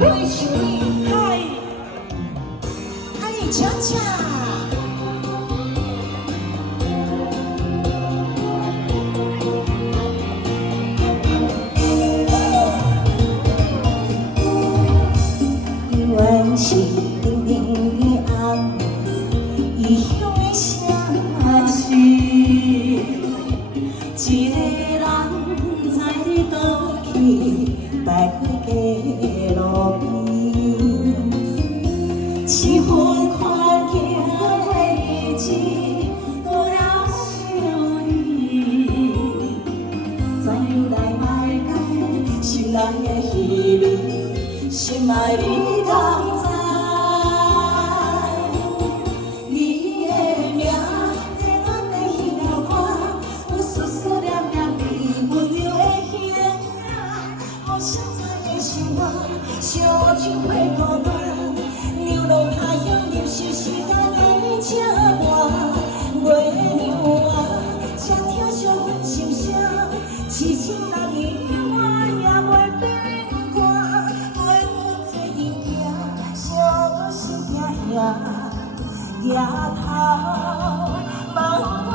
人会想你，嗨，哎，恰恰。原是冷冷的暗暝，异乡的城市，一个人在你倒去，徘徊街路边，七分看见的日子，多了想你，再来摆解心内的稀微，心爱你敢知？你的名在阮的彼条歌，有思思念念你温柔的形影，好想在的想我，烧酒配孤单，流浪他乡入是时间的这晚，月亮啊，才听上阮心声，痴情人伊我也袂变卦，为阮做阵行，小心行行，抬头望花。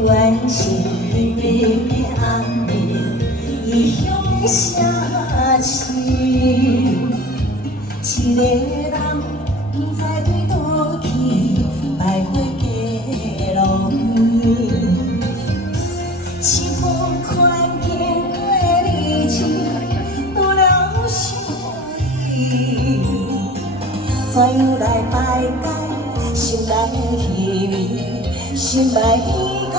原是冷冷的暗暝，异乡的城市，一个人不知对倒去，徘徊街路边，七分看见过日子，多了想你，怎样来排解心内的稀微，心爱你敢？